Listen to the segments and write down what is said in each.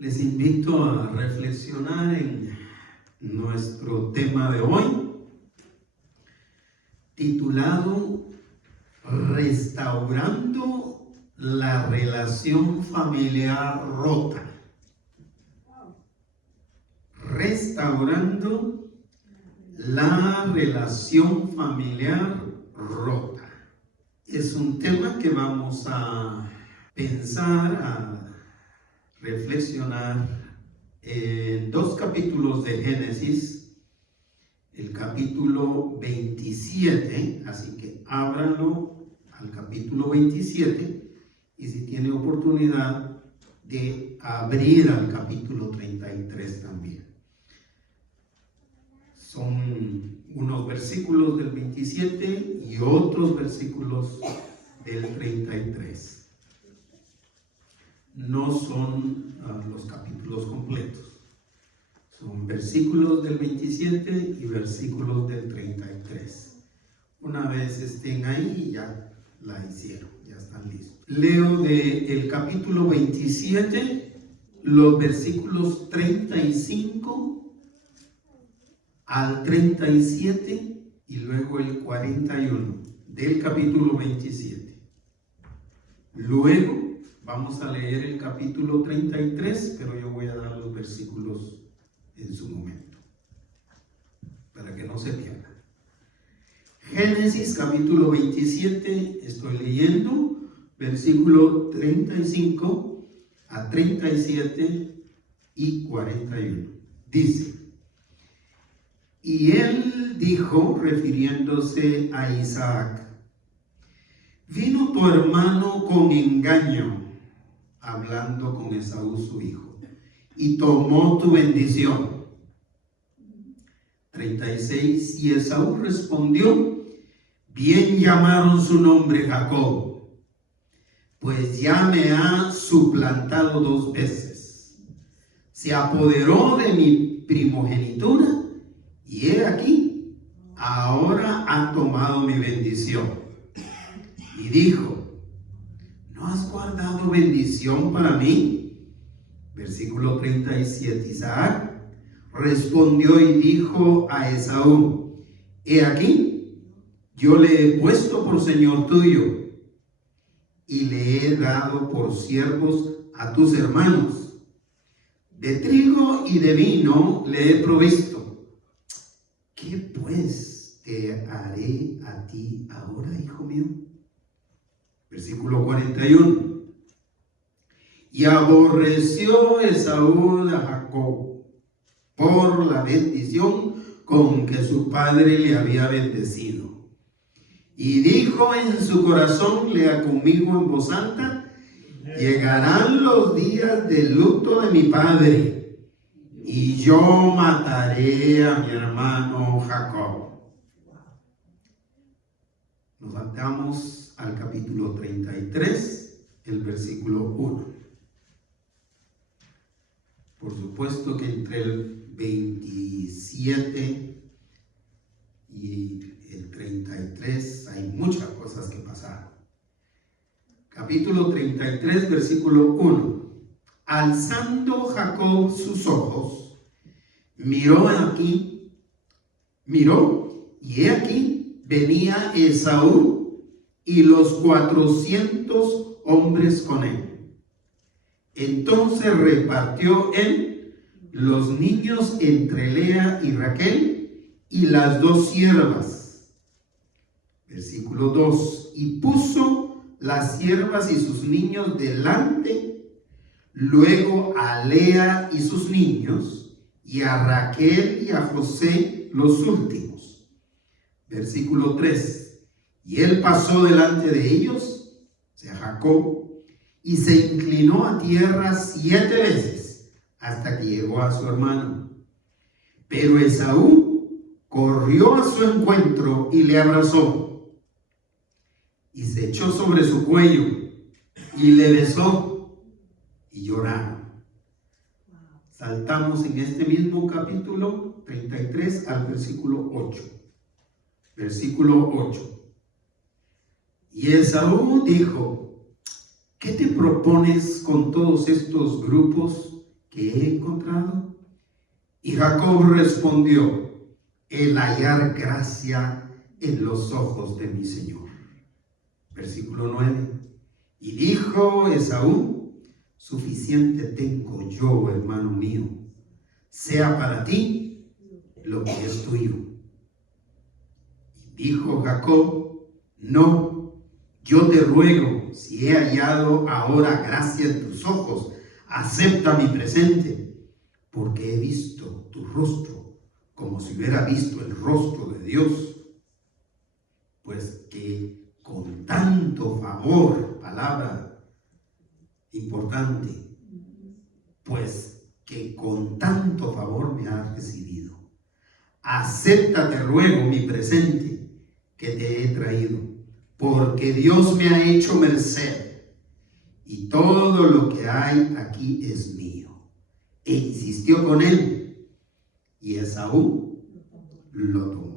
Les invito a reflexionar en nuestro tema de hoy, titulado Restaurando la relación familiar rota. Restaurando la relación familiar rota. Es un tema que vamos a pensar, a reflexionar en dos capítulos de Génesis, el capítulo 27, así que ábranlo al capítulo 27 y si tiene oportunidad de abrir al capítulo 33 también. Son unos versículos del 27 y otros versículos del 33. No son los capítulos completos. Son versículos del 27 y versículos del 33. Una vez estén ahí, ya la hicieron, ya están listos. Leo del capítulo 27 los versículos 35 al 37 y luego el 41 del capítulo 27. Luego vamos a leer el capítulo 33, pero yo voy a dar los versículos en su momento, para que no se pierdan. Génesis capítulo 27, estoy leyendo, versículo 35 a 37 y 41. Dice: Y él dijo, refiriéndose a Isaac: Vino tu hermano con engaño, hablando con Esaú su hijo, y tomó tu bendición. 36. Y Esaú respondió: Bien llamaron su nombre Jacob, pues ya me ha suplantado 2 veces. Se apoderó de mi primogenitura, y he aquí, ahora ha tomado mi bendición. Y dijo: ¿No has guardado bendición para mí? Versículo 37. Isaac respondió y dijo a Esaú: He aquí, yo le he puesto por señor tuyo, y le he dado por siervos a tus hermanos. De trigo y de vino le he provisto. ¿Qué pues te haré a ti ahora, hijo mío? Versículo 41. Y aborreció Esaú a Jacob por la bendición con que su padre le había bendecido. Y dijo en su corazón, lea conmigo en voz alta: Llegarán los días de luto de mi padre, y yo mataré a mi hermano Jacob. Nos saltamos al capítulo 33, el versículo 1. Por supuesto que entre el 27 y el 33 hay muchas cosas que pasaron. Capítulo 33, versículo 1. Alzando Jacob sus ojos, miró, y he aquí, venía Esaú y los 400 hombres con él. Entonces repartió él los niños entre Lea y Raquel y las 2 siervas. Versículo 2. Y puso las siervas y sus niños delante, luego a Lea y sus niños, y a Raquel y a José los últimos. Versículo 3. Y él pasó delante de ellos, o sea, Jacob, y se inclinó a tierra 7 veces hasta que llegó a su hermano. Pero Esaú corrió a su encuentro y le abrazó, y se echó sobre su cuello y le besó, y lloraron. Saltamos en este mismo capítulo 33 al versículo 8. Versículo 8. Y Esaú dijo: ¿Qué te propones con todos estos grupos ¿qué he encontrado? Y Jacob respondió, el hallar gracia en los ojos de mi Señor. Versículo 9. Y dijo Esaú, suficiente tengo yo, hermano mío, sea para ti lo que es tuyo. Y dijo Jacob, no, yo te ruego, si he hallado ahora gracia en tus ojos, acepta mi presente, porque he visto tu rostro como si hubiera visto el rostro de Dios. Pues que con tanto favor, palabra importante, pues que con tanto favor me has recibido. Acepta, te ruego, mi presente que te he traído, porque Dios me ha hecho merced, y todo lo que hay aquí es mío. E insistió con él, y Esaú lo tomó.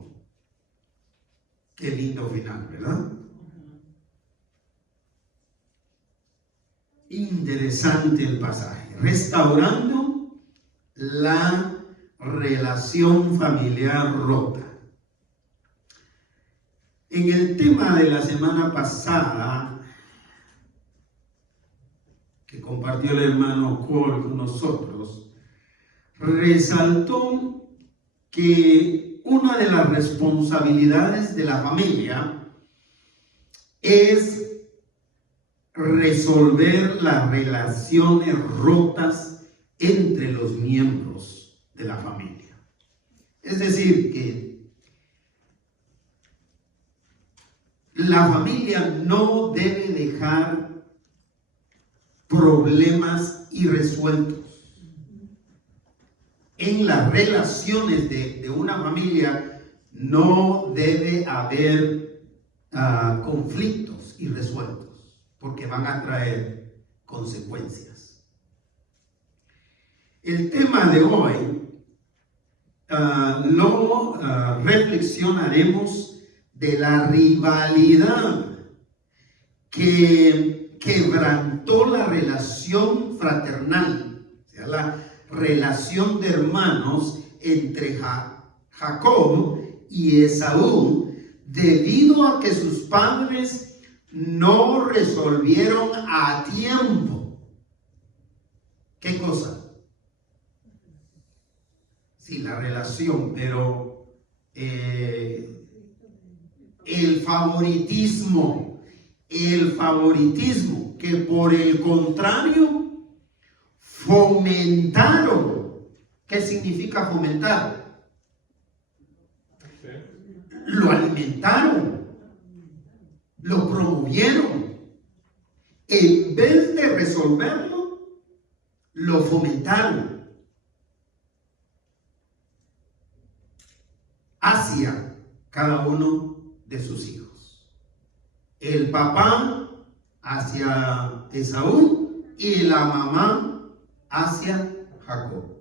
Qué lindo final, ¿verdad? Interesante el pasaje. Restaurando la relación familiar rota. En el tema de la semana pasada, que compartió el hermano Cole con nosotros, resaltó que una de las responsabilidades de la familia es resolver las relaciones rotas entre los miembros de la familia. Es decir, que la familia no debe dejar problemas irresueltos. En las relaciones de una familia no debe haber conflictos irresueltos, porque van a traer consecuencias. El tema de hoy lo reflexionaremos de la rivalidad que quebrantó la relación fraternal, o sea, la relación de hermanos entre Jacob y Esaú, debido a que sus padres no resolvieron a tiempo. ¿Qué cosa? Sí, la relación, pero el favoritismo, que por el contrario fomentaron. ¿Qué significa fomentar? Lo alimentaron, lo promovieron. En vez de resolverlo, lo fomentaron hacia cada uno de sus hijos. El papá hacia Esaú y la mamá hacia Jacob.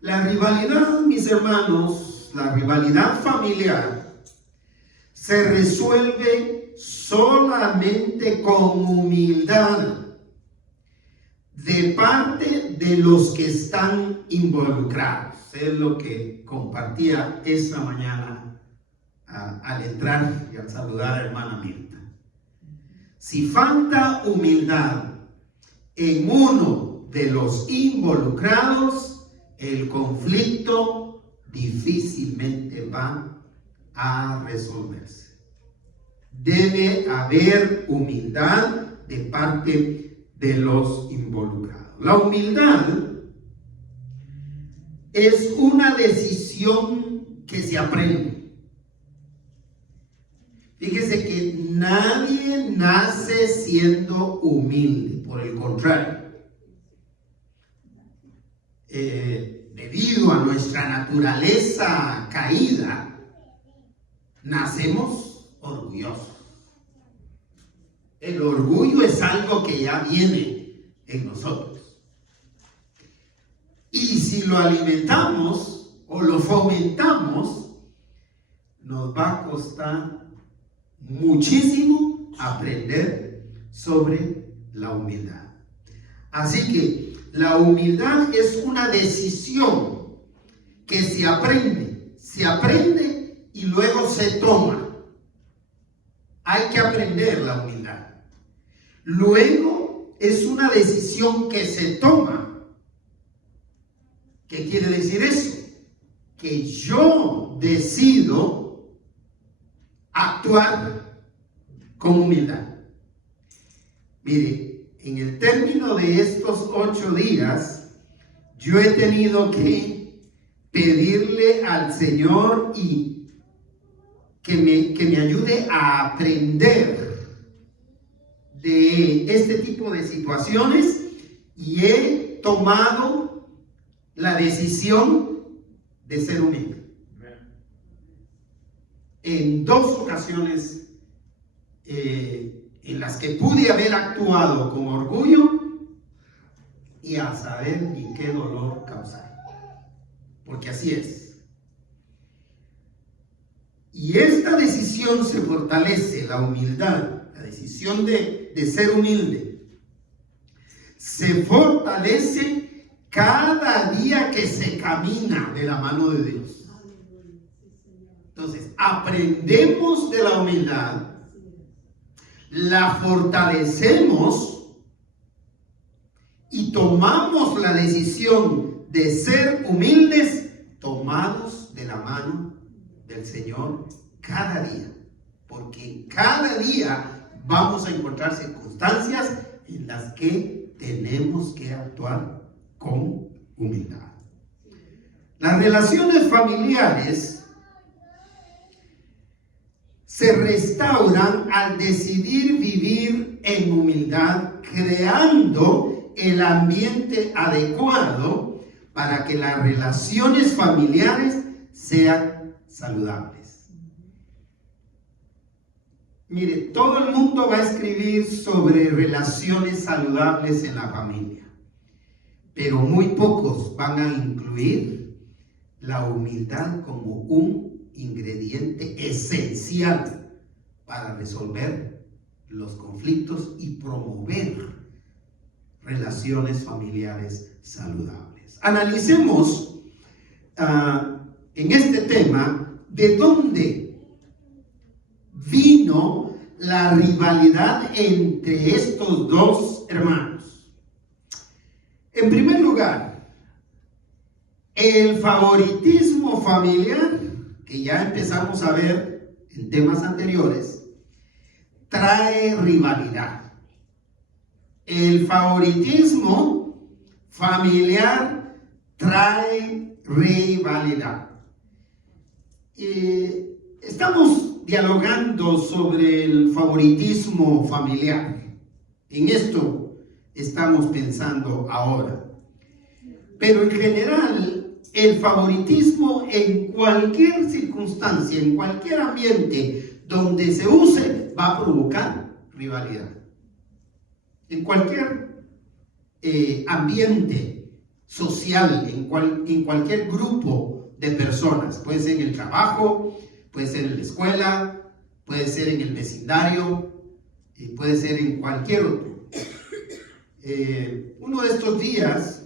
La rivalidad, mis hermanos, la rivalidad familiar se resuelve solamente con humildad de parte de los que están involucrados. Es lo que compartía esta mañana al entrar y al saludar a hermana Mirta. Si falta humildad en uno de los involucrados, el conflicto difícilmente va a resolverse. Debe haber humildad de parte de los involucrados. La humildad es una decisión que se aprende. Fíjese que nadie nace siendo humilde, por el contrario. Debido a nuestra naturaleza caída, nacemos orgullosos. El orgullo es algo que ya viene en nosotros. Y si lo alimentamos o lo fomentamos, nos va a costar muchísimo aprender sobre la humildad. Así que la humildad es una decisión que se aprende y luego se toma. Hay que aprender la humildad. Luego es una decisión que se toma. ¿Qué quiere decir eso? Que yo decido actuar con humildad. Mire, en el término de estos 8 días, yo he tenido que pedirle al Señor y que me ayude a aprender de este tipo de situaciones, y he tomado la decisión de ser humilde. En 2 ocasiones en las que pude haber actuado con orgullo y a saber ni qué dolor causar, porque así es. Y esta decisión se fortalece, la humildad, la decisión de ser humilde, se fortalece cada día que se camina de la mano de Dios. Entonces, aprendemos de la humildad, la fortalecemos y tomamos la decisión de ser humildes, tomados de la mano del Señor cada día, porque cada día vamos a encontrar circunstancias en las que tenemos que actuar con humildad. Las relaciones familiares se restauran al decidir vivir en humildad, creando el ambiente adecuado para que las relaciones familiares sean saludables. Mire, todo el mundo va a escribir sobre relaciones saludables en la familia, pero muy pocos van a incluir la humildad como un ingrediente esencial para resolver los conflictos y promover relaciones familiares saludables. Analicemos en este tema de dónde vino la rivalidad entre estos 2 hermanos. En primer lugar, el favoritismo familiar, que ya empezamos a ver en temas anteriores, trae rivalidad. El favoritismo familiar trae rivalidad. Estamos dialogando sobre el favoritismo familiar. En esto estamos pensando ahora. Pero en general, el favoritismo en cualquier circunstancia, en cualquier ambiente donde se use, va a provocar rivalidad. En cualquier ambiente social, en cualquier grupo de personas, puede ser en el trabajo, puede ser en la escuela, puede ser en el vecindario, puede ser en cualquier otro. Uno de estos días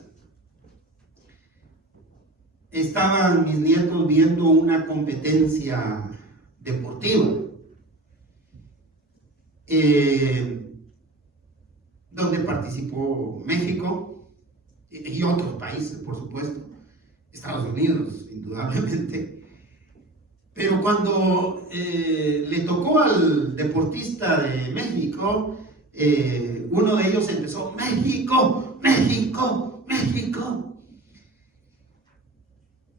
estaban mis nietos viendo una competencia deportiva donde participó México y otros países, por supuesto, Estados Unidos, indudablemente. Pero cuando le tocó al deportista de México, uno de ellos empezó: México, México, México.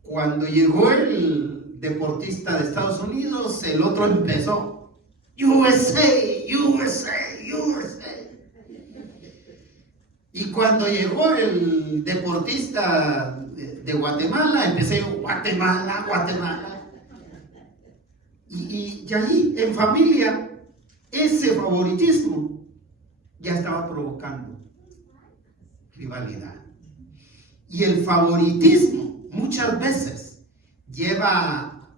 Cuando llegó el deportista de Estados Unidos, el otro empezó: USA, USA, USA. Y cuando llegó el deportista de Guatemala, empecé: Guatemala, Guatemala. Y ahí, en familia, ese favoritismo ya estaba provocando rivalidad. Y el favoritismo muchas veces lleva,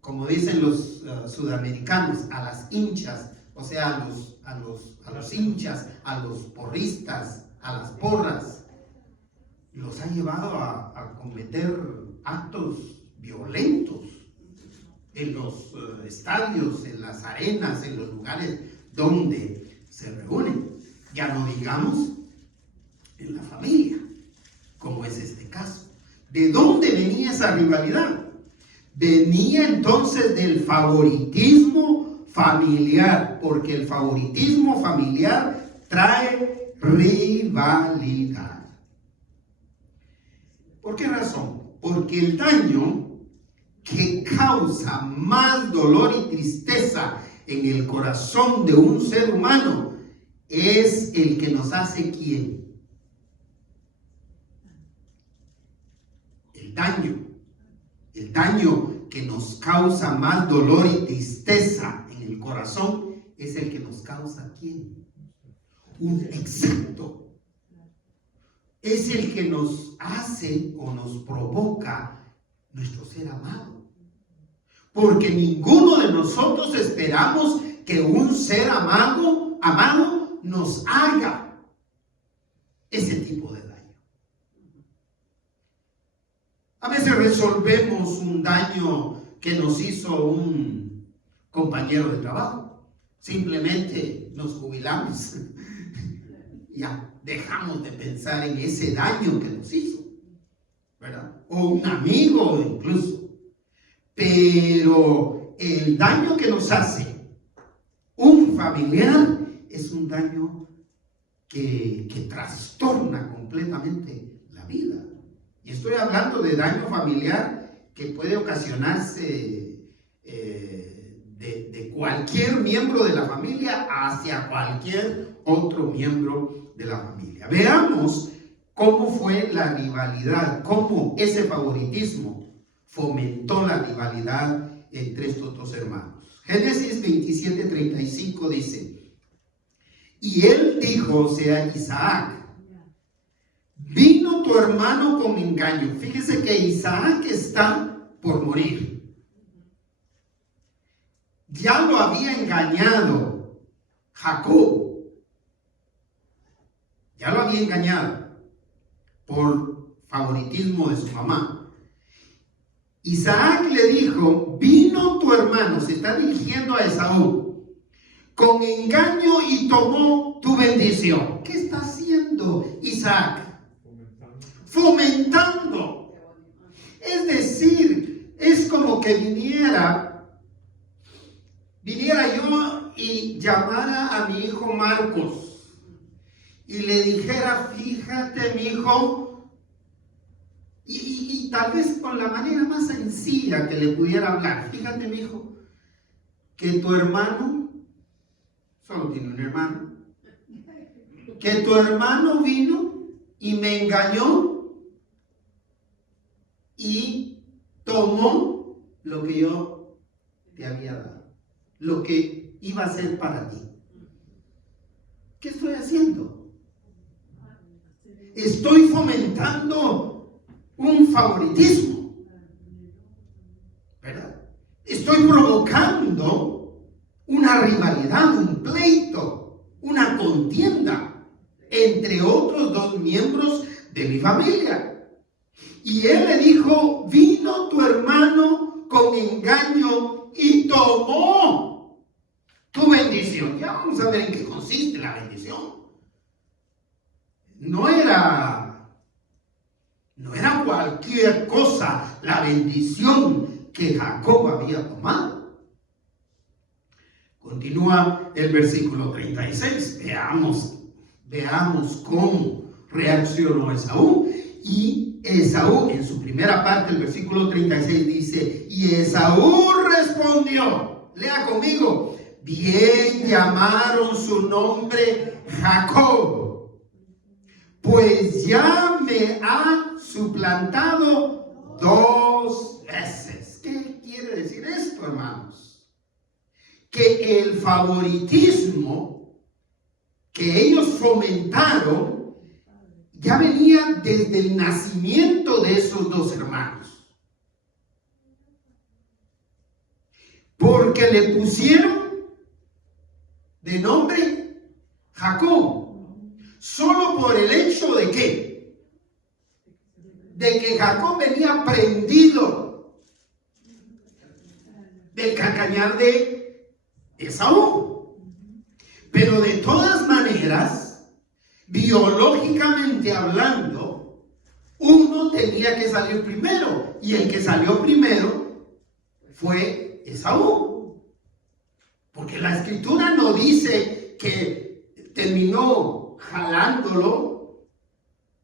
como dicen los sudamericanos, a las hinchas, o sea, a los hinchas, a los porristas, a las porras, los ha llevado a cometer actos violentos en los estadios, en las arenas, en los lugares donde se reúnen. Ya no digamos en la familia, como es este caso. ¿De dónde venía esa rivalidad? Venía entonces del favoritismo familiar, porque el favoritismo familiar trae rivalidad. ¿Por qué razón? Porque el daño que causa más dolor y tristeza en el corazón de un ser humano es el que nos hace ¿quién? El daño que nos causa más dolor y tristeza en el corazón es el que nos causa ¿quién? Exacto. Es el que nos hace o nos provoca nuestro ser amado. Porque ninguno de nosotros esperamos que un ser amado nos haga ese tipo de daño. A veces resolvemos un daño que nos hizo un compañero de trabajo. Simplemente nos jubilamos. Ya dejamos de pensar en ese daño que nos hizo, ¿verdad? O un amigo incluso. Pero el daño que nos hace un familiar es un daño que trastorna completamente la vida. Y estoy hablando de daño familiar que puede ocasionarse de cualquier miembro de la familia hacia cualquier otro miembro de la familia. Veamos cómo fue la rivalidad, cómo ese favoritismo fomentó la rivalidad entre estos dos hermanos. Génesis 27:35 dice: y él dijo, o sea, Isaac, vino tu hermano con engaño. Fíjese que Isaac está por morir. Ya lo había engañado Jacob. Ya lo había engañado por favoritismo de su mamá. Isaac le dijo: vino tu hermano, se está dirigiendo a Esaú, con engaño y tomó tu bendición. ¿Qué está haciendo Isaac? Fomentando. Es decir, es como que viniera yo y llamara a mi hijo Marcos y le dijera: fíjate, mi hijo, y tal vez con la manera más sencilla que le pudiera hablar: fíjate, mi hijo, que tu hermano solo tiene un hermano, que tu hermano vino y me engañó y tomó lo que yo te había dado, lo que iba a ser para ti. ¿Qué estoy haciendo? Estoy fomentando un favoritismo, ¿verdad? Estoy provocando una rivalidad, un pleito, una contienda entre otros dos miembros de mi familia. Y él le dijo: vino tu hermano con engaño y tomó tu bendición. Ya vamos a ver en qué consiste la bendición. No era cualquier cosa la bendición que Jacob había tomado. Continúa el versículo 36. Veamos cómo reaccionó Esaú. Y Esaú, en su primera parte, el versículo 36 dice: y Esaú respondió, lea conmigo: bien llamaron su nombre Jacob, pues ya me ha suplantado 2 veces. ¿Qué quiere decir esto, hermanos? Que el favoritismo que ellos fomentaron ya venía desde el nacimiento de esos dos hermanos, porque le pusieron de nombre Jacob. solo por el hecho de ¿qué? De que Jacob venía prendido del calcañar de Esaú. Pero de todas maneras, biológicamente hablando, uno tenía que salir primero, y el que salió primero fue Esaú. Porque la escritura no dice que terminó jalándolo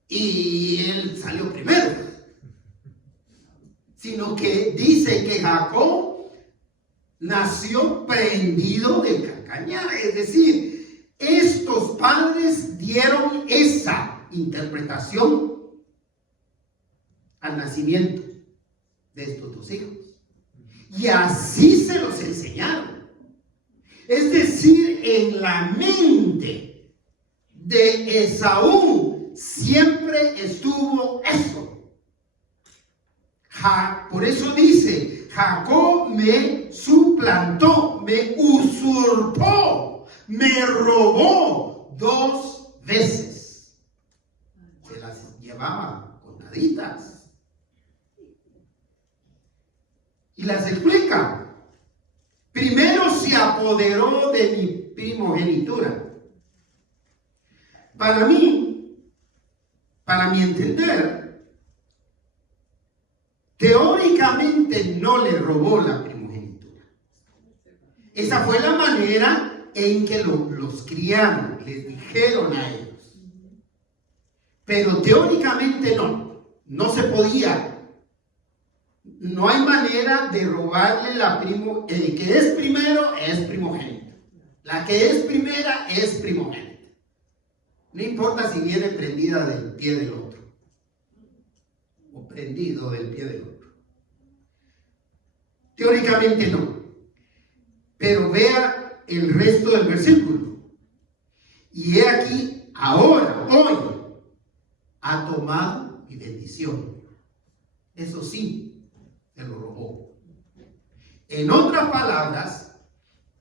y él salió primero, sino que dice que Jacob nació prendido del calcañar. Es decir, estos padres dieron esa interpretación al nacimiento de estos dos hijos. Y así se los enseñaron. Es decir, en la mente de Esaú siempre estuvo eso. Por eso dice, Jacob me suplantó, me usurpó, me robó 2 veces. Se las llevaba contaditas. Y las explica. Primero se apoderó de mi primogenitura. Para mí, para mi entender, teóricamente no le robó la primogenitura. Esa fue la manera en que los criaron, les dijeron a ellos. Pero teóricamente no se podía. No hay manera de robarle la primogenitura. El que es primero es primogénito. La que es primera es primogénita. No importa si viene prendida del pie del otro o prendido del pie del otro. Teóricamente no. Pero vea el resto del versículo. Y he aquí, ahora, hoy, ha tomado mi bendición. Eso sí, se lo robó. En otras palabras,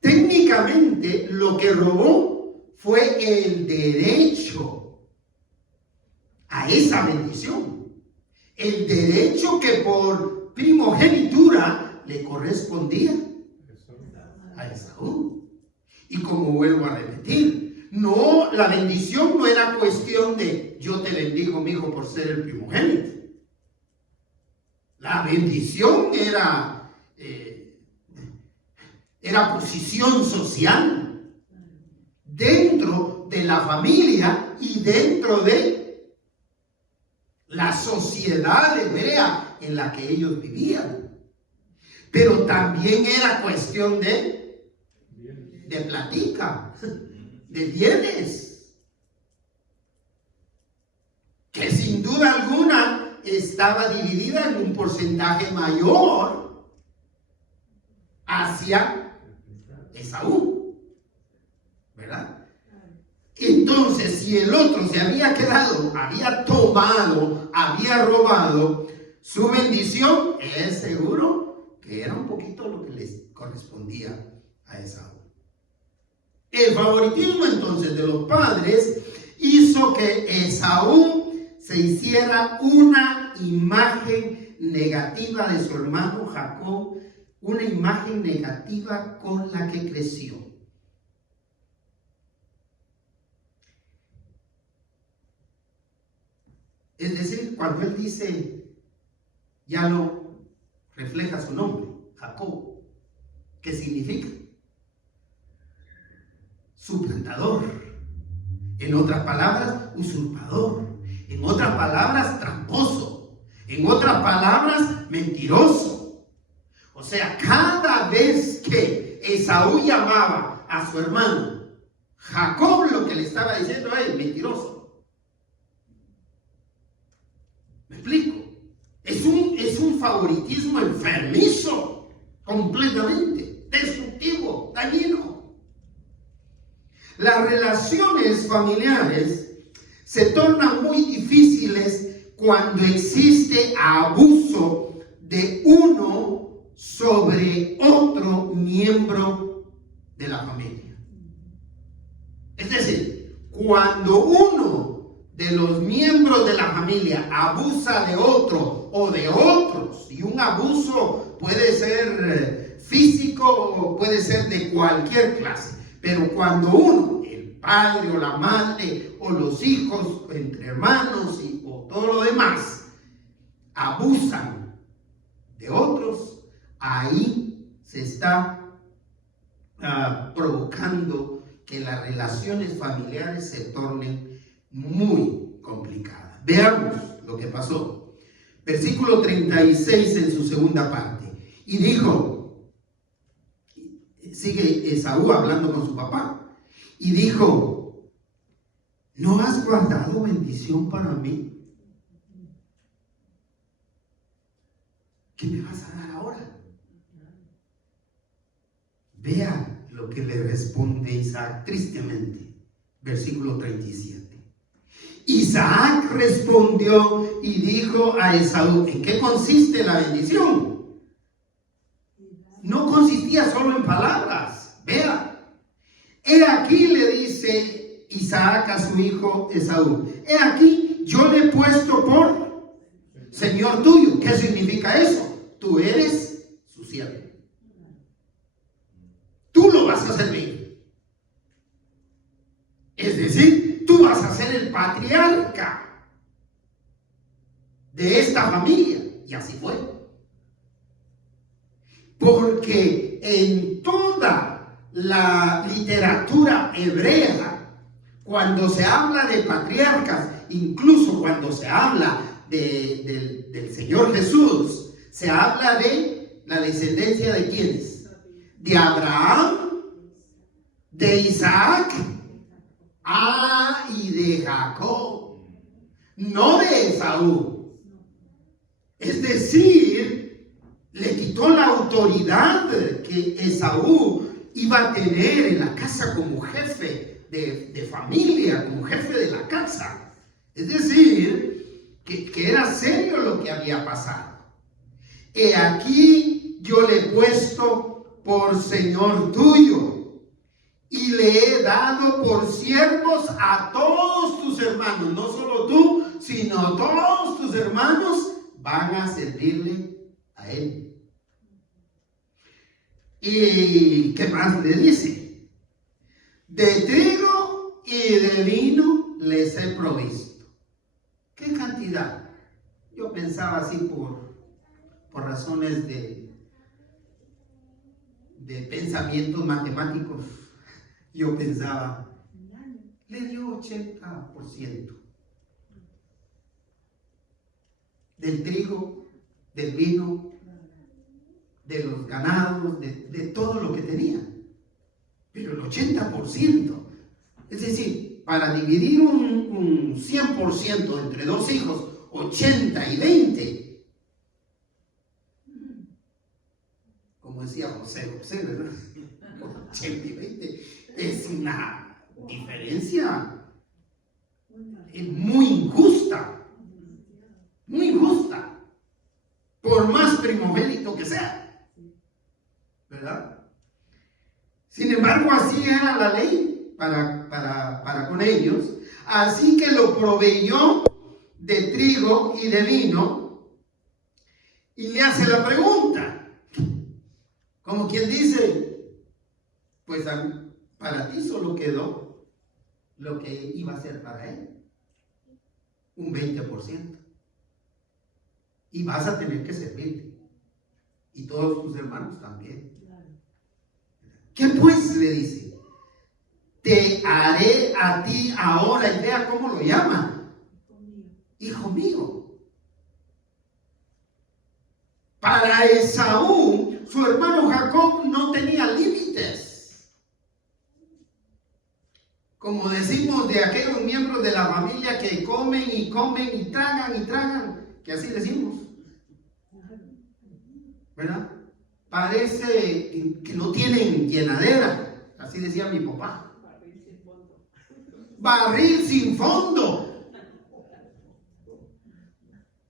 técnicamente lo que robó fue el derecho a esa bendición. El derecho que por primogenitura le correspondía a Esaú. Y como vuelvo a repetir, no, la bendición no era cuestión de yo te bendigo, mi hijo, por ser el primogénito. La bendición era posición social dentro de la familia y dentro de la sociedad hebrea en la que ellos vivían. Pero también era cuestión de platica, de bienes, que sin duda alguna estaba dividida en un porcentaje mayor hacia Esaú, ¿verdad? Entonces, si el otro se había quedado, había tomado, había robado su bendición, es seguro que era un poquito lo que les correspondía a Esaú. El favoritismo entonces de los padres hizo que Esaú se hiciera una imagen negativa de su hermano Jacob, una imagen negativa con la que creció. Es decir, cuando él dice, ya no refleja su nombre, Jacob, ¿qué significa? Suplantador. En otras palabras, usurpador. En otras palabras, tramposo. En otras palabras, mentiroso. O sea, cada vez que Esaú llamaba a su hermano Jacob, lo que le estaba diciendo a él, mentiroso. ¿Me explico? Es un favoritismo enfermizo, completamente destructivo, dañino. Las relaciones familiares se tornan muy difíciles cuando existe abuso de uno sobre otro miembro de la familia. Es decir, cuando uno de los miembros de la familia abusa de otro o de otros, y un abuso puede ser físico o puede ser de cualquier clase, pero cuando uno, el padre o la madre o los hijos entre hermanos o todo lo demás, abusan de otros, ahí se está provocando que las relaciones familiares se tornen muy complicadas. Veamos lo que pasó. Versículo 36 en su segunda parte. Y dijo, sigue Esaú hablando con su papá, y dijo: ¿no has guardado bendición para mí? ¿Qué me vas a dar ahora? Vea lo que le responde Isaac tristemente. Versículo 37. Isaac respondió y dijo a Esaú: ¿en qué consiste la bendición? No consistía solo en palabras. Vea, he aquí, le dice Isaac a su hijo Esaú, he aquí, yo le he puesto por Señor tuyo. ¿Qué significa eso? Tú eres su siervo. Tú lo vas a servir. Es decir, tú vas a ser el patriarca de esta familia. Y así fue. Porque en toda la literatura hebrea, cuando se habla de patriarcas, incluso cuando se habla del Señor Jesús, se habla de la descendencia de ¿quiénes? De Abraham, de Isaac, y de Jacob, no de Esaú. Es decir, le quitó la autoridad que Esaú iba a tener en la casa como jefe de familia, como jefe de la casa. Es decir, que era serio lo que había pasado. He aquí, yo le he puesto por Señor tuyo, y le he dado por siervos a todos tus hermanos. No solo tú, sino todos tus hermanos van a servirle a él. ¿Y qué más le dice? De trigo y de vino les he provisto. ¿Qué cantidad? Yo pensaba así por razones de pensamientos matemáticos. Yo pensaba, le dio 80% del trigo, del vino, de los ganados, de todo lo que tenía. Pero el 80%, es decir, para dividir un 100% entre dos hijos, 80 y 20, como decía José, ¿verdad? 80 y 20 es una diferencia muy injusta, por más primogénito que sea, ¿verdad? Sin embargo, así era la ley para con ellos. Así que lo proveyó de trigo y de vino, y le hace la pregunta, como quien dice, pues para ti solo quedó lo que iba a ser para él, un 20%. Y vas a tener que servirle. Y todos tus hermanos también. ¿Qué pues? Le dice. Te haré a ti ahora, y vea cómo lo llama. Hijo mío. Para Esaú, su hermano Jacob no tenía límites. Como decimos de aquellos miembros de la familia que comen y comen y tragan, que así decimos, ¿verdad? Parece que no tienen llenadera, así decía mi papá. Barril sin fondo.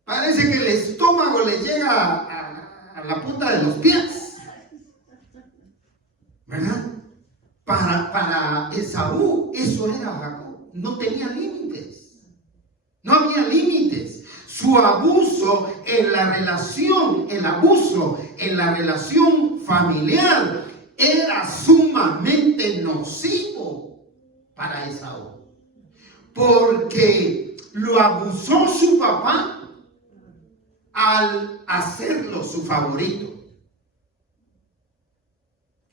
Parece que el estómago le llega a la punta de los pies, ¿verdad? Para Esaú, eso era Jacob, no tenía límites. su abuso en la relación, el abuso en la relación familiar era sumamente nocivo para Esaú, porque lo abusó su papá al hacerlo su favorito.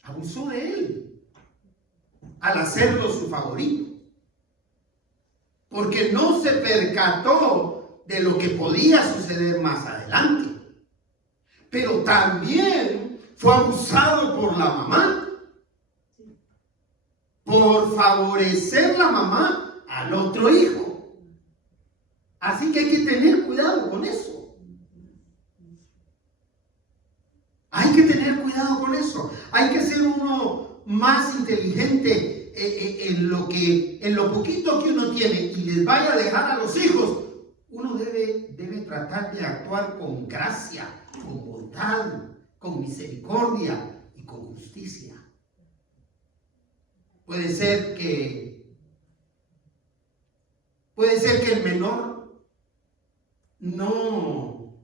Abusó de él al hacerlo su favorito, porque no se percató de lo que podía suceder más adelante. Pero también fue abusado por la mamá, por favorecer la mamá al otro hijo. Así que hay que tener cuidado con eso. Hay que tener cuidado con eso. Hay que ser uno más inteligente en lo poquito que uno tiene y les vaya a dejar a los hijos. Uno debe tratar de actuar con gracia, con bondad, con misericordia y con justicia. Puede ser que el menor no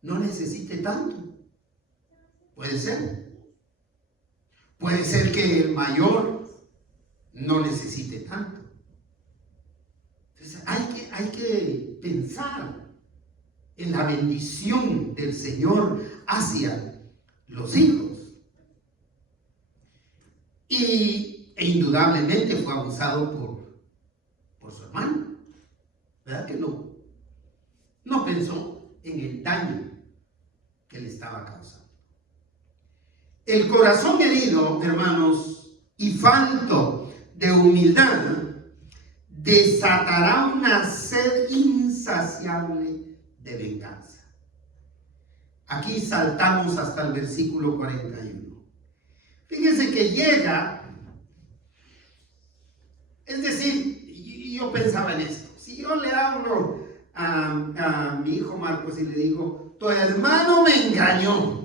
necesite tanto. Puede ser. Puede ser que el mayor no necesite tanto. Entonces hay que pensar en la bendición del Señor hacia los hijos. E indudablemente fue abusado por su hermano. ¿Verdad que no? No pensó en el daño que le estaba causando. El corazón herido, hermanos, y falto de humildad, desatará una sed insaciable de venganza. Aquí saltamos hasta el versículo 41. Fíjense que llega, es decir, yo pensaba en esto. Si yo le hablo a mi hijo Marcos y le digo, tu hermano me engañó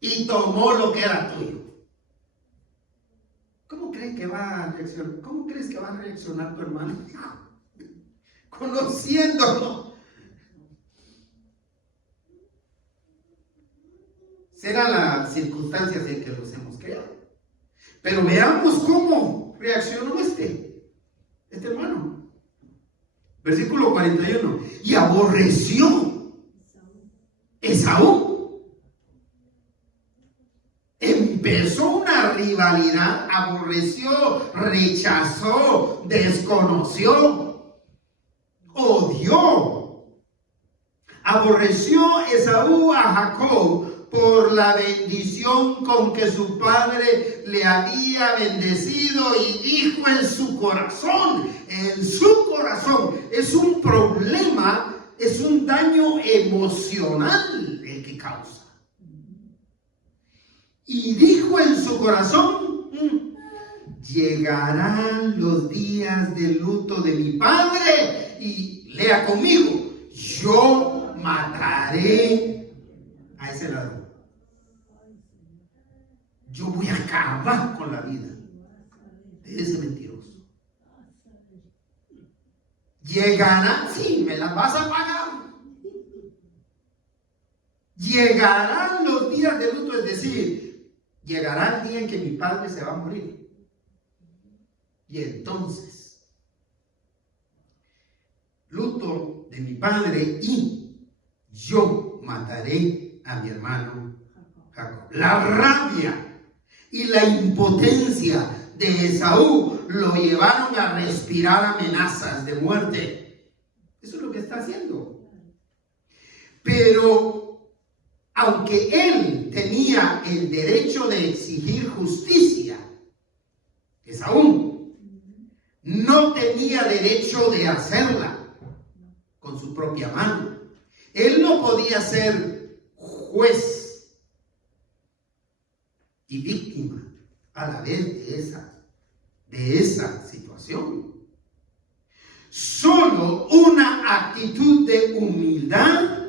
y tomó lo que era tuyo, ¿cómo crees que va a reaccionar? ¿Cómo crees que va a reaccionar tu hermano? Conociéndolo. Serán las circunstancias en que los hemos creado. Pero veamos cómo reaccionó este hermano. Versículo 41. Y aborreció Esaú. Empezó una rivalidad, aborreció, rechazó, desconoció, odió. Aborreció Esaú a Jacob por la bendición con que su padre le había bendecido y dijo en su corazón, es un problema, es un daño emocional el que causa. Y dijo en su corazón, llegarán los días de luto de mi padre y lea conmigo, yo mataré a ese ladrón. Yo voy a acabar con la vida de ese mentiroso. Llegarán, sí, me las vas a pagar. Llegarán los días de luto, es decir, llegará el día en que mi padre se va a morir. Y entonces, luto de mi padre y yo mataré a mi hermano Jacob. La rabia y la impotencia de Esaú lo llevaron a respirar amenazas de muerte. Eso es lo que está haciendo. Pero aunque él tenía el derecho de exigir justicia, Esaú no tenía derecho de hacerla con su propia mano. Él no podía ser juez y víctima a la vez de esa situación. Solo una actitud de humildad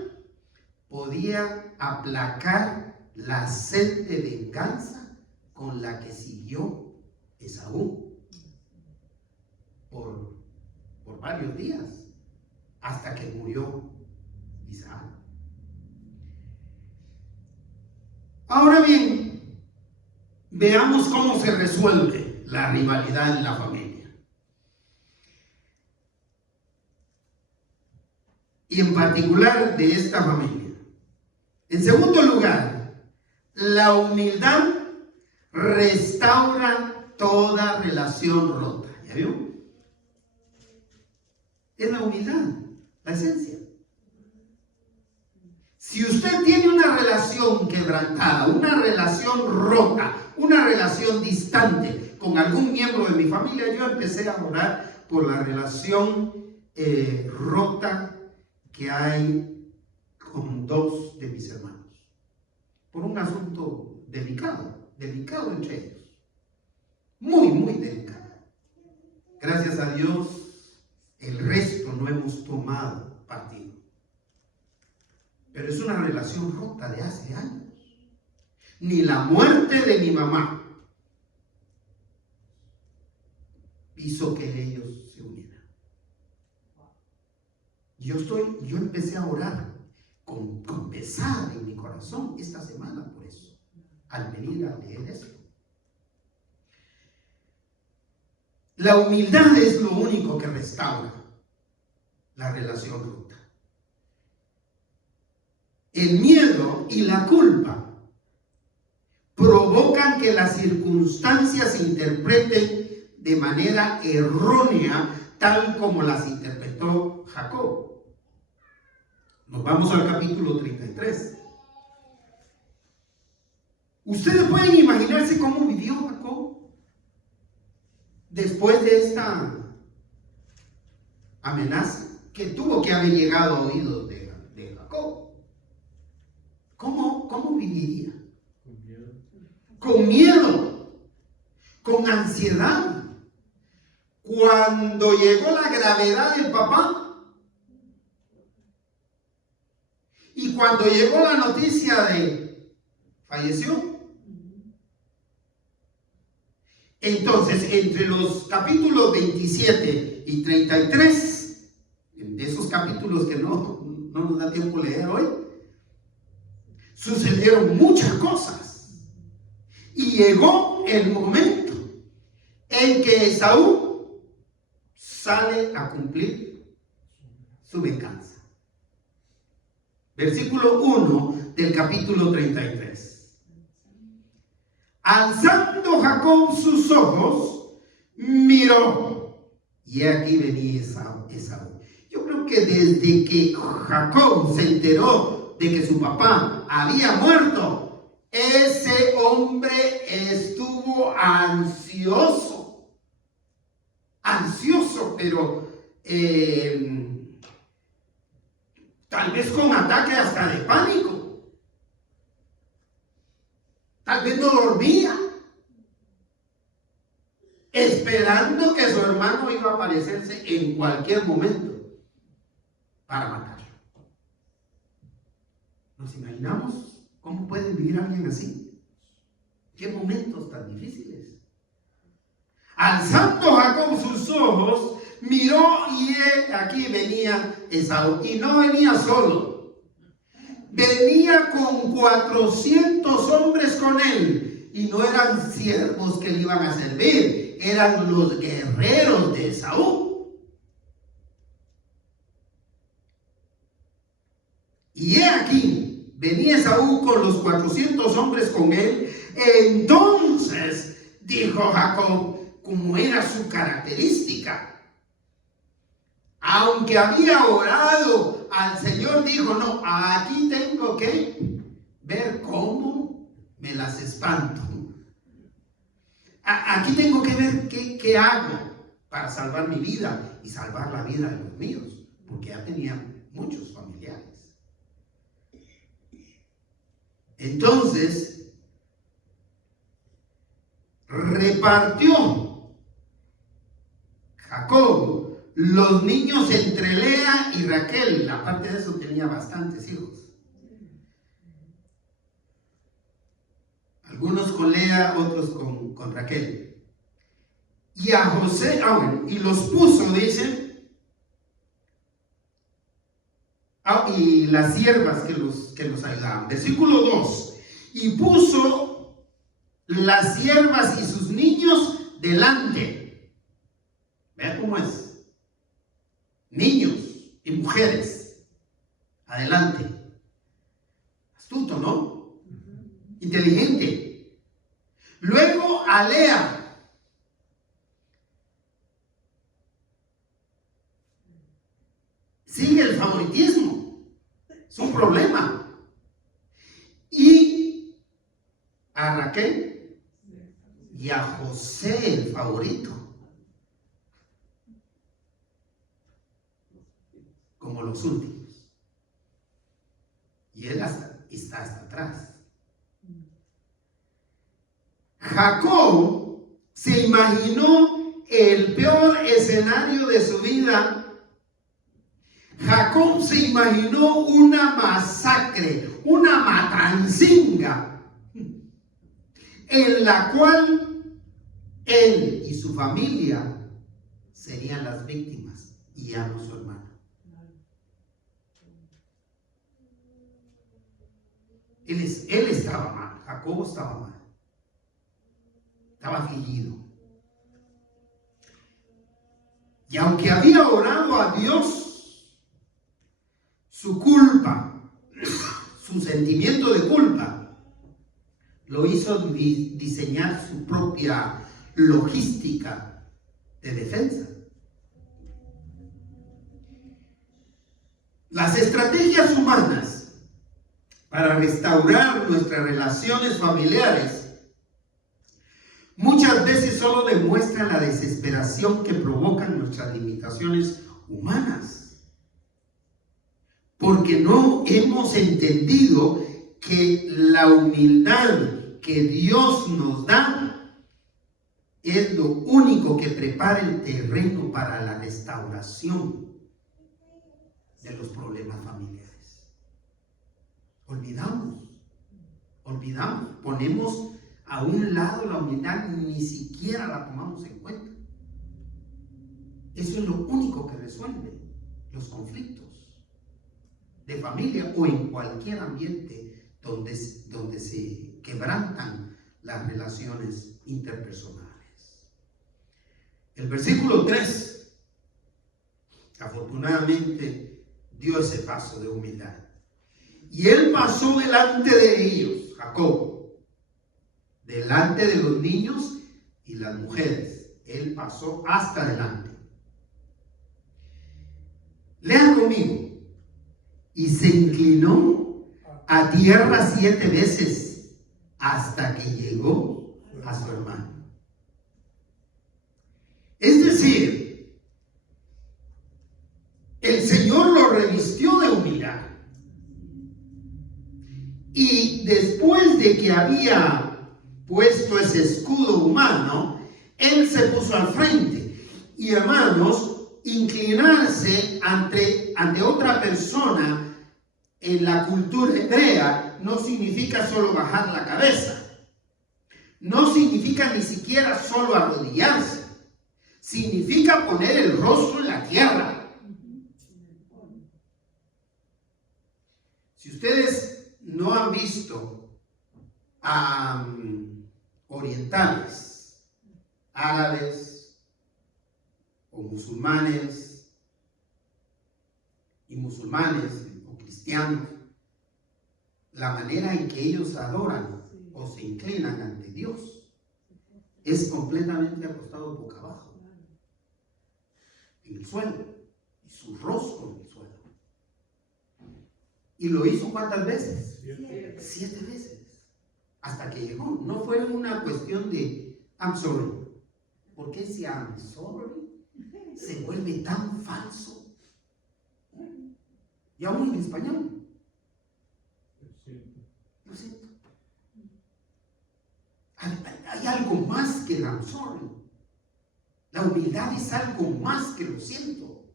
podía aplacar la sed de venganza con la que siguió Esaú por varios días. hasta que murió Isaac. Ahora bien, veamos cómo se resuelve la rivalidad en la familia. Y en particular de esta familia. En segundo lugar, la humildad restaura toda relación rota. ¿Ya vio? Es la humildad, la esencia. Si usted tiene una relación quebrantada, una relación rota, una relación distante con algún miembro de mi familia, yo empecé a orar por la relación rota que hay con dos de mis hermanos, por un asunto delicado entre ellos, muy delicado. Gracias a Dios, el resto no hemos tomado partido. Pero es una relación rota de hace años. Ni la muerte de mi mamá hizo que ellos se unieran. Yo empecé a orar con pesar en mi corazón esta semana por eso, al venir a leer esto. La humildad es lo único que restaura la relación rota. El miedo y la culpa provocan que las circunstancias se interpreten de manera errónea, tal como las interpretó Jacob. Nos vamos al capítulo 33. Ustedes pueden imaginarse cómo vivió Jacob después de esta amenaza que tuvo que haber llegado a oídos de Jacob. ¿Cómo viviría? Con miedo, con ansiedad. Cuando llegó la gravedad del papá y cuando llegó la noticia de falleció. Entonces, entre los capítulos 27 y 33, de esos capítulos que no nos da tiempo leer hoy, sucedieron muchas cosas. Y llegó el momento en que Esaú sale a cumplir su venganza. Versículo 1 del capítulo 33. Alzando Jacob sus ojos, miró, y aquí venía Esaú. Yo creo que desde que Jacob se enteró de que su papá había muerto, ese hombre estuvo ansioso, pero tal vez con ataque hasta de pánico. Tal vez no dormía, esperando que su hermano iba a aparecerse en cualquier momento para matarlo. ¿Nos imaginamos cómo puede vivir alguien así? ¿Qué momentos tan difíciles? Alzando Jacob sus ojos, miró y aquí venía Esaú. Y no venía solo. Venía con 400 hombres con él. Y no eran siervos que le iban a servir. Eran los guerreros de Esaú. Y he aquí, venía Esaú con los 400 hombres con él. Entonces dijo Jacob, como era su característica, aunque había orado al Señor, dijo, no, aquí tengo que ver cómo me las espanto. Aquí tengo que ver qué hago para salvar mi vida y salvar la vida de los míos, porque ya tenía muchos familiares. Entonces, repartió Jacob los niños entre Lea y Raquel. Aparte de eso tenía bastantes hijos. Algunos con Lea, otros con Raquel. Y a José, y los puso, dice, y las siervas que los ayudaban. Versículo 2. Y puso las siervas y sus niños delante. Vea cómo es. Niños y mujeres adelante. Astuto, ¿no? Inteligente. Luego a Lea. Sigue el favoritismo. Es un problema. Y a Raquel y a José, el favorito. Como los últimos. Y él está hasta atrás. Jacob se imaginó el peor escenario de su vida. Jacob se imaginó una masacre, una matanzinga, en la cual él y su familia serían las víctimas y ya no su hermano. Él estaba mal, Jacob estaba mal, estaba afligido. Y aunque había orado a Dios, su culpa, su sentimiento de culpa, lo hizo diseñar su propia logística de defensa. Las estrategias humanas para restaurar nuestras relaciones familiares muchas veces solo demuestran la desesperación que provocan nuestras limitaciones humanas. Porque no hemos entendido que la humildad que Dios nos da es lo único que prepara el terreno para la restauración de los problemas familiares. Olvidamos, ponemos a un lado la humildad, ni siquiera la tomamos en cuenta. Eso es lo único que resuelve los conflictos de familia o en cualquier ambiente donde se quebrantan las relaciones interpersonales. El versículo 3 afortunadamente dio ese paso de humildad. Y él pasó delante de ellos, Jacob, delante de los niños y las mujeres. Él pasó hasta adelante. Lean conmigo. Y se inclinó a tierra 7 veces hasta que llegó a su hermano. Es decir, el Señor lo revistió de humildad. Y después de que había puesto ese escudo humano, Él se puso al frente. Y hermanos, inclinarse ante otra persona en la cultura hebrea no significa solo bajar la cabeza, no significa ni siquiera solo arrodillarse, significa poner el rostro en la tierra. Si ustedes no han visto a orientales, árabes o musulmanes o cristianos, la manera en que ellos adoran o se inclinan ante Dios es completamente acostado boca abajo en el suelo y su rostro en el suelo. ¿Y lo hizo cuántas veces? 7 veces hasta que llegó. No fue una cuestión de I'm sorry. ¿Por qué ese I'm sorry se vuelve tan falso? Y aún en español. Lo siento. Hay algo más que el I'm sorry. La humildad es algo más que lo siento.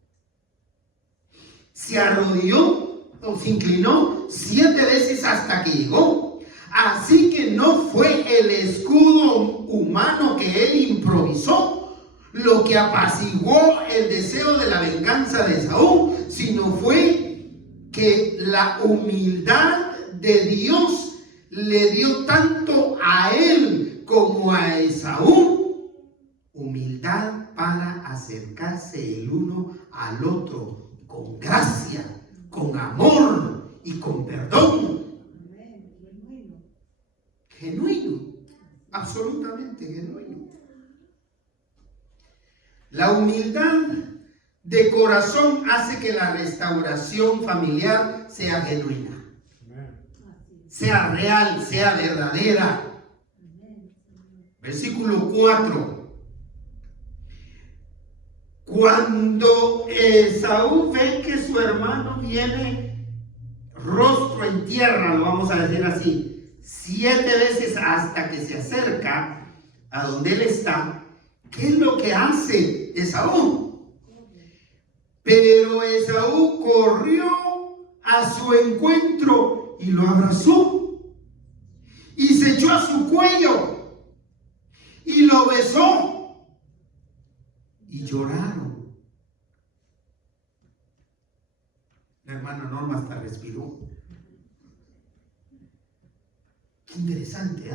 Se arrodilló o se inclinó 7 veces hasta que llegó. Así que no fue el escudo humano que él improvisó lo que apaciguó el deseo de la venganza de Saúl, sino fue que la humildad de Dios le dio tanto a él como a Esaú, humildad para acercarse el uno al otro con gracia, con amor y con perdón. Genuino, absolutamente genuino. La humildad de corazón hace que la restauración familiar sea genuina, sea real, sea verdadera. Versículo 4. Cuando Esaú ve que su hermano viene rostro en tierra, lo vamos a decir así, 7 veces hasta que se acerca a donde él está, ¿qué es lo que hace Esaú? Pero Esaú corrió a su encuentro y lo abrazó y se echó a su cuello y lo besó y lloraron. La hermana Norma hasta respiró. Qué interesante, ¿eh?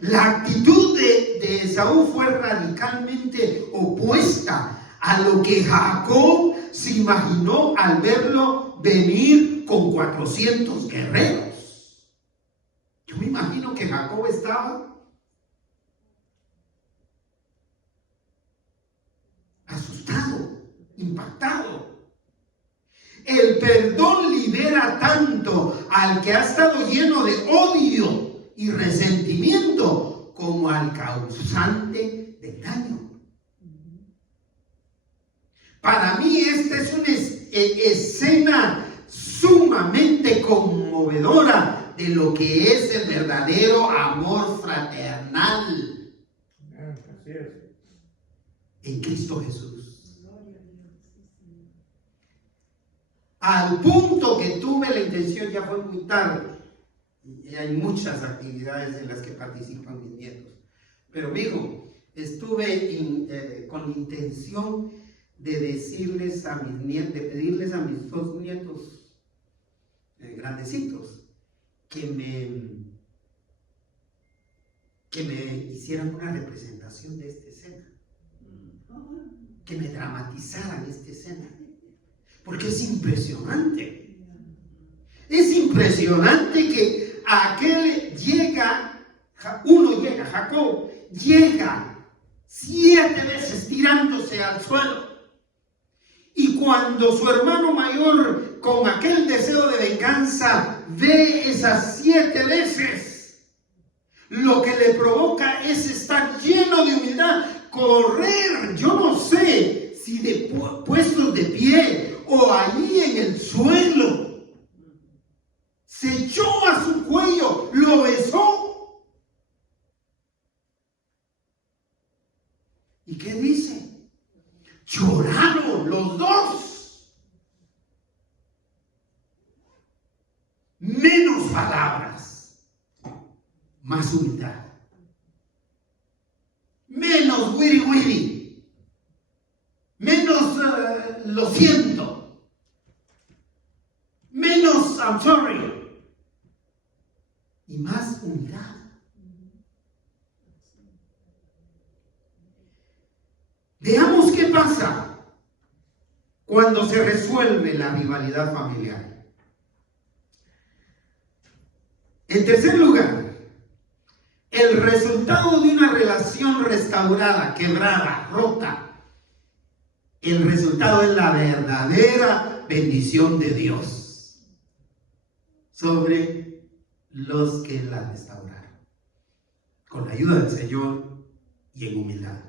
La actitud de Esaú fue radicalmente opuesta a lo que Jacob se imaginó al verlo venir con 400 guerreros. Yo me imagino que Jacob estaba asustado, impactado. El perdón libera tanto al que ha estado lleno de odio y resentimiento como al causante del daño. Para mí esta es una escena sumamente conmovedora de lo que es el verdadero amor fraternal en Cristo Jesús. Al punto que tuve la intención, ya fue muy tarde, y hay muchas actividades en las que participan mis nietos, pero digo, estuve con la intención de decirles a mis nietos, de pedirles a mis 2 nietos grandecitos que me hicieran una representación de esta escena, que me dramatizaran esta escena, porque es impresionante. Es impresionante que aquel Jacob llega 7 veces tirándose al suelo. Y cuando su hermano mayor, con aquel deseo de venganza, ve esas 7 veces, lo que le provoca es estar lleno de humildad, correr, yo no sé si puestos de pie o allí en el suelo. Se echó a su cuello, lo besó. ¿Y qué dice? Lloraron los 2. Menos palabras, más humildad. Menos wiri wiri. Menos lo siento. Menos I'm sorry. Y más humildad. Veamos qué pasa cuando se resuelve la rivalidad familiar. En tercer lugar, el resultado de una relación restaurada, quebrada, rota, el resultado es la verdadera bendición de Dios sobre los que la restauraron, con la ayuda del Señor y en humildad.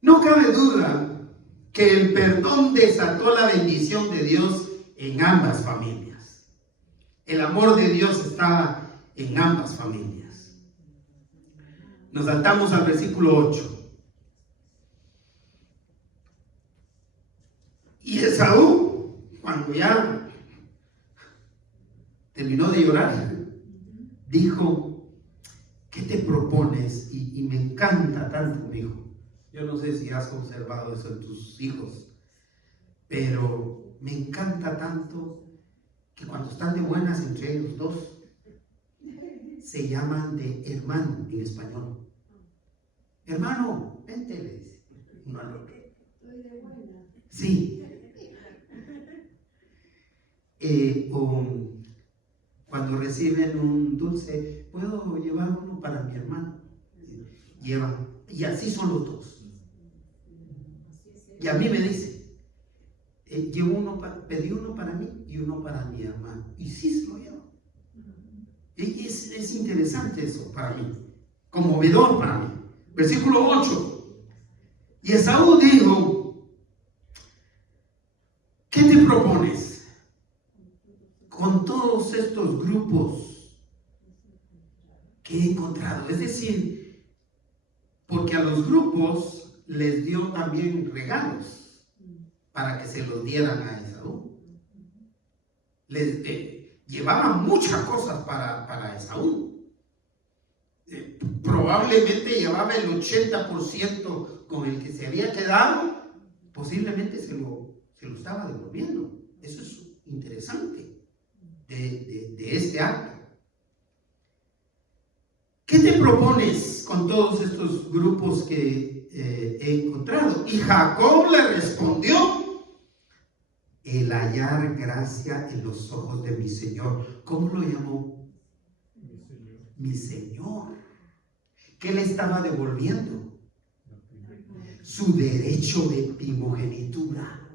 No cabe duda que el perdón desató la bendición de Dios en ambas familias. El amor de Dios estaba en ambas familias. Nos saltamos al versículo 8. Y Esaú, cuando ya terminó de llorar, dijo: ¿qué te propones? Y me encanta tanto, mi hijo. Yo no sé si has observado eso en tus hijos. pero me encanta tanto que cuando están de buenas entre ellos dos, se llaman de hermano en español. Hermano, vente, le dice uno al otro. Estoy de buena. Sí. O cuando reciben un dulce, ¿puedo llevar uno para mi hermano? Llevan. Y así son los dos. Y a mí me dice, pedí uno para mí y uno para mi hermano. Y sí se lo llevo. Y es interesante eso para mí, conmovedor para mí. Versículo 8. Y Esaú dijo, ¿qué te propones con todos estos grupos que he encontrado? Es decir, porque a los grupos les dio también regalos para que se los dieran a Esaú. Llevaban muchas cosas para Esaú. Probablemente llevaba el 80% con el que se había quedado, posiblemente se lo estaba devolviendo. Eso es interesante de este acto. ¿Qué te propones con todos estos grupos que he encontrado? Y Jacob le respondió, el hallar gracia en los ojos de mi Señor. ¿Cómo lo llamó? Mi Señor. ¿Qué le estaba devolviendo? Su derecho de primogenitura.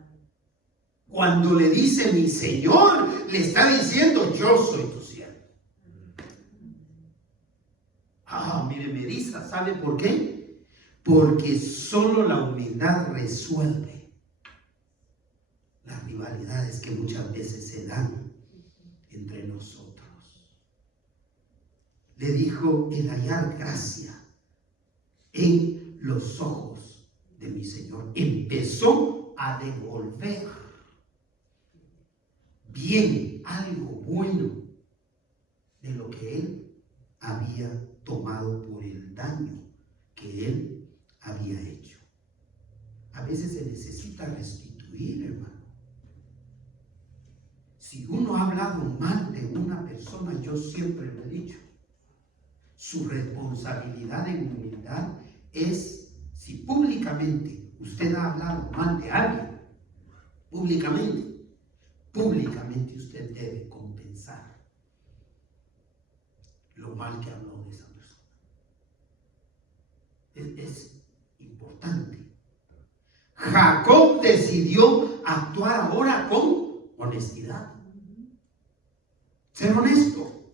Cuando le dice mi Señor, le está diciendo yo soy tu siervo. Mire, me eriza, ¿sabe por qué? Porque solo la humildad resuelve las rivalidades que muchas veces se dan entre nosotros. Le dijo el hallar gracia en los ojos de mi Señor. Empezó a devolver bien algo bueno de lo que él había tomado por el daño que él había hecho. A veces se necesita restituir, hermano. Si uno ha hablado mal de una persona, yo siempre lo he dicho, su responsabilidad en humildad es, si públicamente usted ha hablado mal de alguien, públicamente usted debe compensar lo mal que habló de esa persona. Es importante. Jacob decidió actuar ahora con honestidad. Ser honesto.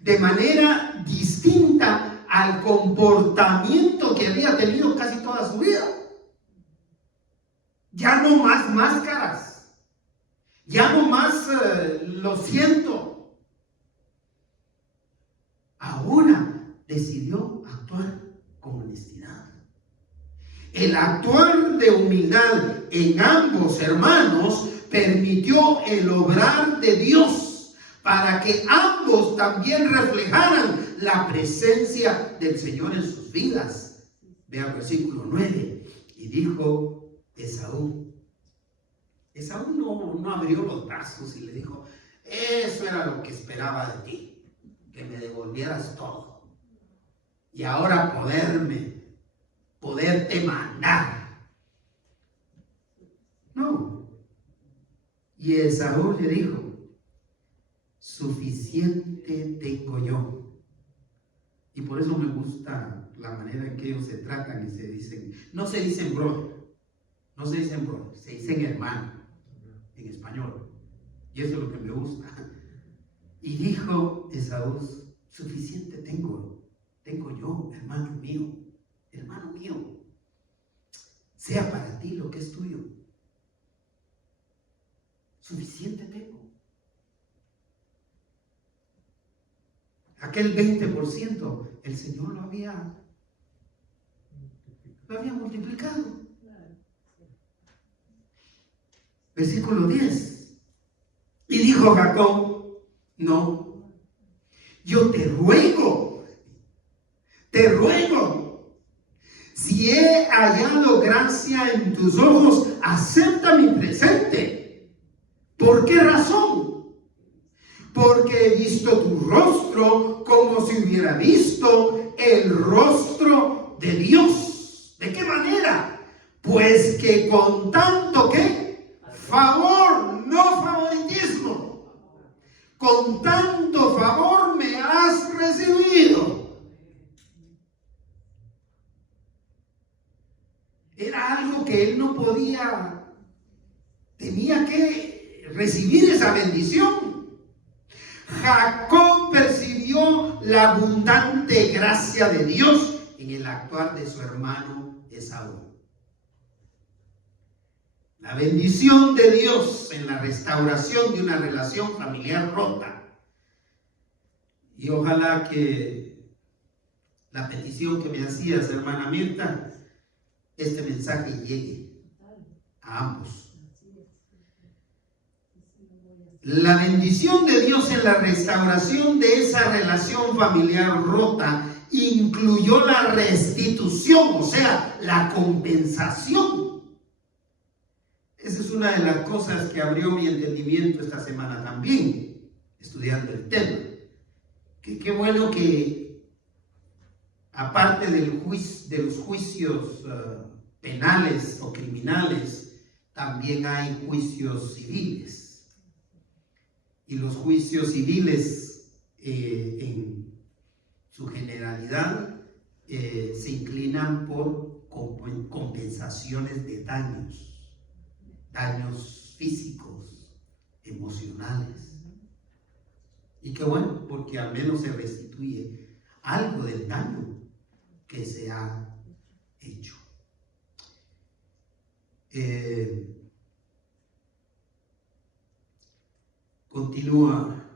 De manera distinta al comportamiento que había tenido casi toda su vida. Ya no más máscaras. Ya no más lo siento. Ahora decidió actuar con honestidad. El actuar de humildad en ambos hermanos permitió el obrar de Dios para que ambos también reflejaran la presencia del Señor en sus vidas. Vea el versículo 9. Y dijo Esaú no abrió los brazos y le dijo, eso era lo que esperaba de ti, que me devolvieras todo y ahora poderte mandar. No. Y Esaú le dijo, suficiente tengo yo. Y por eso me gusta la manera en que ellos se tratan y se dicen, no se dicen brother, se dicen hermano en español. Y eso es lo que me gusta. Y dijo Esaú, suficiente tengo yo, hermano mío, sea para ti lo que es tuyo. Suficiente tengo. Aquel 20%, el Señor lo había multiplicado. Versículo 10. Y dijo Jacob, no, yo te ruego, si he hallado gracia en tus ojos, acepta mi presente. ¿Por qué razón? Porque he visto tu rostro como si hubiera visto el rostro de Dios. ¿De qué manera? Pues que con tanto que favor, no favoritismo, con tanto favor me has recibido. Era algo que él no podía, tenía que recibir esa bendición. Jacob percibió la abundante gracia de Dios en el actuar de su hermano Esaú. La bendición de Dios en la restauración de una relación familiar rota. Y ojalá que la petición que me hacías, hermana Mirta, este mensaje llegue a ambos. La bendición de Dios en la restauración de esa relación familiar rota incluyó la restitución, o sea, la compensación. Esa es una de las cosas que abrió mi entendimiento esta semana también, estudiando el tema. Qué bueno que, aparte de los juicios penales o criminales, también hay juicios civiles. Y los juicios civiles, en su generalidad, se inclinan por compensaciones de daños físicos, emocionales. Y qué bueno, porque al menos se restituye algo del daño que se ha hecho. Continúa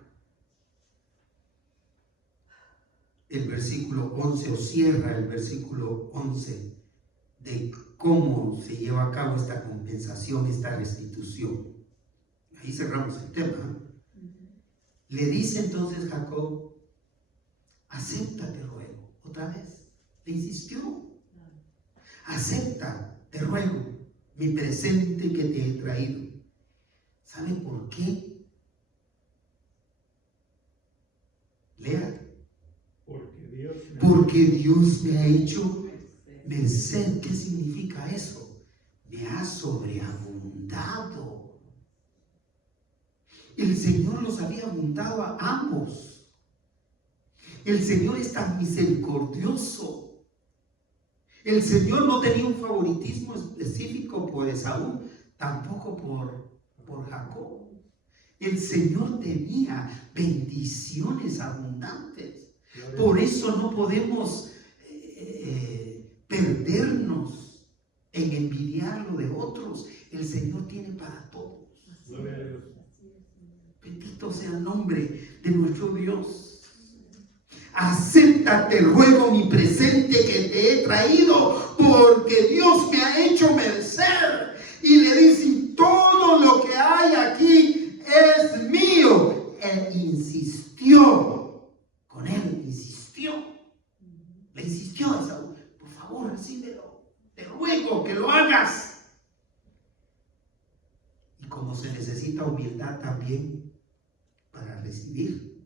el versículo 11, o cierra el versículo 11 de cómo se lleva a cabo esta compensación, esta restitución. Ahí cerramos el tema. Le dice entonces Jacob: acepta, te ruego. Otra vez, le insistió: acepta, te ruego, mi presente que te he traído. ¿Sabe por qué? Lea. Porque Dios me ha hecho merced. ¿Qué significa eso? Me ha sobreabundado. El Señor los había abundado a ambos. El Señor es tan misericordioso. El Señor no tenía un favoritismo específico por Esaú, tampoco por Jacob. El Señor tenía bendiciones abundantes. Por eso no podemos perdernos en envidiar lo de otros. El Señor tiene para todos. Bendito sea el nombre de nuestro Dios. Acepta, te ruego, mi presente que te he traído, porque Dios me ha hecho merced. Y le dice: todo lo que hay aquí es mío. Él insistió con él, le insistió a Esaú: por favor, recíbelo, te ruego que lo hagas. Y como se necesita humildad también para recibir,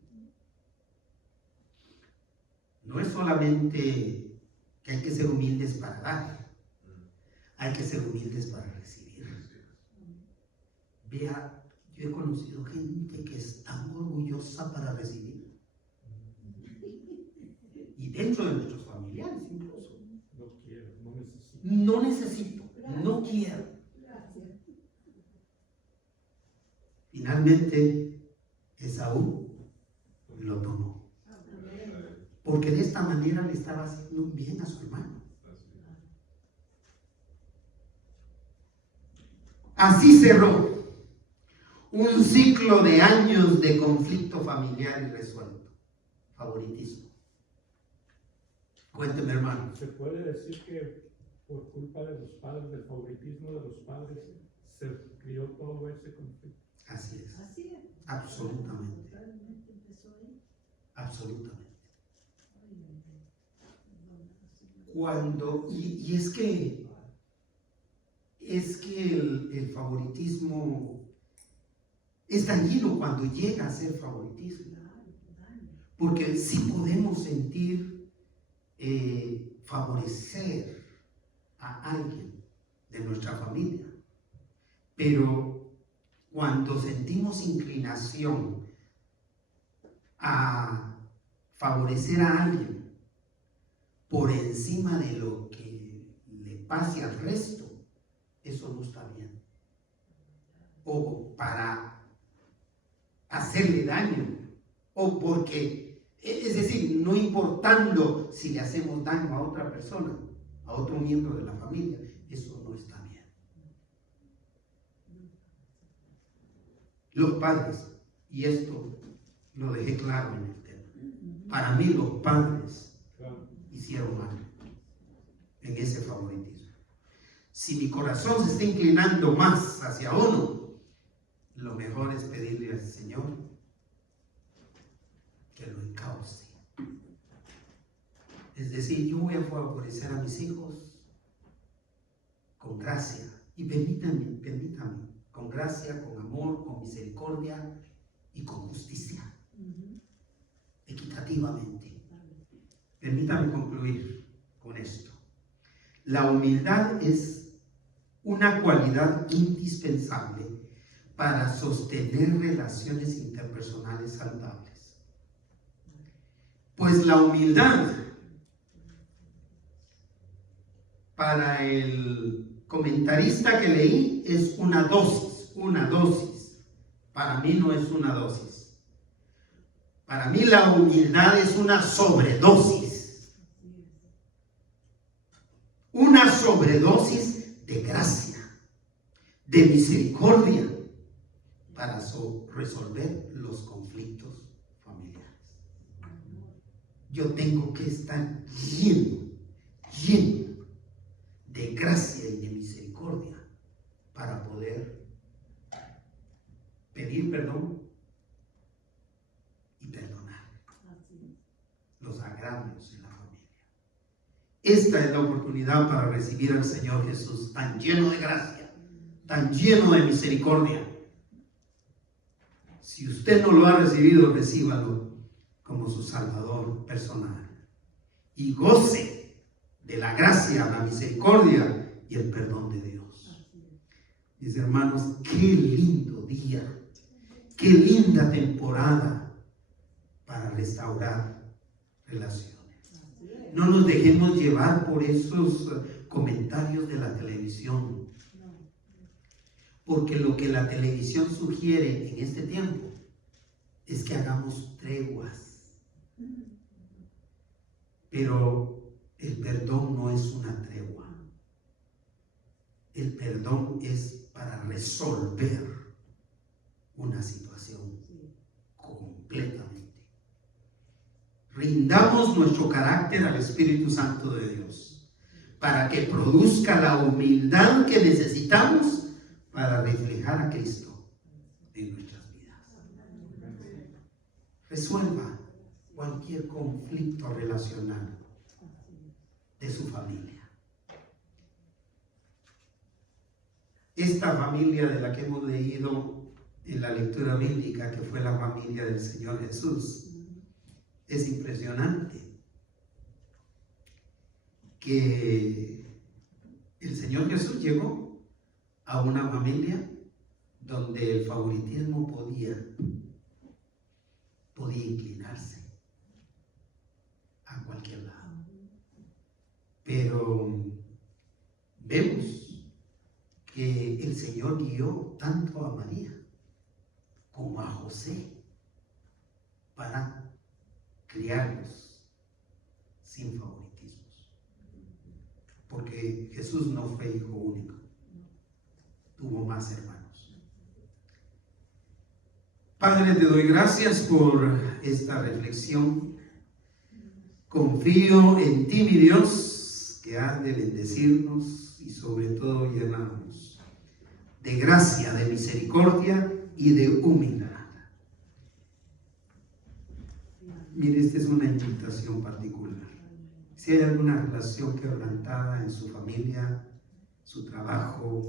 no es solamente que hay que ser humildes para dar, hay que ser humildes para recibir. Vea, yo he conocido gente que es tan orgullosa para recibir, y dentro de nuestros familiares incluso. No necesito, no quiero. Finalmente Esaú lo tomó, porque de esta manera le estaba haciendo un bien a su hermano. Así cerró un ciclo de años de conflicto familiar irresuelto. Favoritismo. Cuénteme, hermano. ¿Se puede decir que por culpa de los padres, del favoritismo de los padres, se crió todo ese conflicto? Así es. Absolutamente. Absolutamente. y es que el favoritismo es dañino cuando llega a ser favoritismo, porque sí podemos sentir favorecer a alguien de nuestra familia, pero cuando sentimos inclinación a favorecer a alguien por encima de lo que le pase al resto, eso no está bien. O para hacerle daño, o porque, es decir, no importando si le hacemos daño a otra persona, a otro miembro de la familia, eso no está bien. Los padres, y esto lo dejé claro en el tema, para mí los padres hicieron mal en ese favoritismo. Si mi corazón se está inclinando más hacia uno, lo mejor es pedirle al Señor que lo encauce. Es decir, yo voy a favorecer a mis hijos con gracia, y permítanme, con gracia, con amor, con misericordia y con justicia, equitativamente. Permítame concluir con esto. La humildad es una cualidad indispensable para sostener relaciones interpersonales saludables. Pues la humildad, para el comentarista que leí, es una dosis. Para mí no es una dosis. Para mí la humildad es una sobredosis. Una sobredosis de gracia, de misericordia, para resolver los conflictos familiares. Yo tengo que estar lleno de gracia y de misericordia para poder pedir perdón y perdonar los agravios en la familia. Esta es la oportunidad para recibir al Señor Jesús, tan lleno de gracia, tan lleno de misericordia. Si usted no lo ha recibido, recíbalo como su Salvador personal y goce de la gracia, la misericordia y el perdón de Dios. Mis hermanos, qué lindo día, qué linda temporada para restaurar relaciones. No nos dejemos llevar por esos comentarios de la televisión, porque lo que la televisión sugiere en este tiempo es que hagamos treguas, pero el perdón no es una tregua. El perdón es para resolver una situación completamente. Rindamos nuestro carácter al Espíritu Santo de Dios para que produzca la humildad que necesitamos para reflejar a Cristo en nuestras vidas. Resuelva cualquier conflicto relacional de su familia. Esta familia de la que hemos leído en la lectura bíblica, que fue la familia del Señor Jesús, es impresionante que el Señor Jesús llegó a una familia donde el favoritismo podía inclinarse a cualquier lado. Pero vemos que el Señor guió tanto a María como a José para criarlos sin favoritismos. Porque Jesús no fue hijo único, tuvo más hermanos. Padre, te doy gracias por esta reflexión. Confío en ti, mi Dios, que has de bendecirnos y sobre todo llenarnos de gracia, de misericordia y de humildad. Mire, esta es una invitación particular. Si hay alguna relación quebrantada en su familia, su trabajo,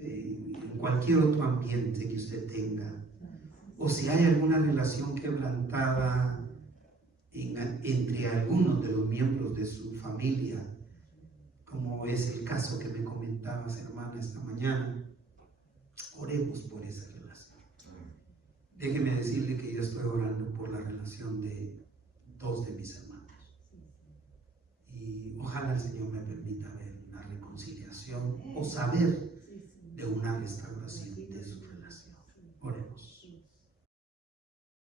en cualquier otro ambiente que usted tenga, o si hay alguna relación quebrantada entre algunos de los miembros de su familia, como es el caso que me comentabas, hermana, esta mañana, oremos por esa relación. Déjeme decirle que yo estoy orando por la relación de 2 de mis hermanos. Y ojalá el Señor me permita ver una reconciliación o saber de una restauración de su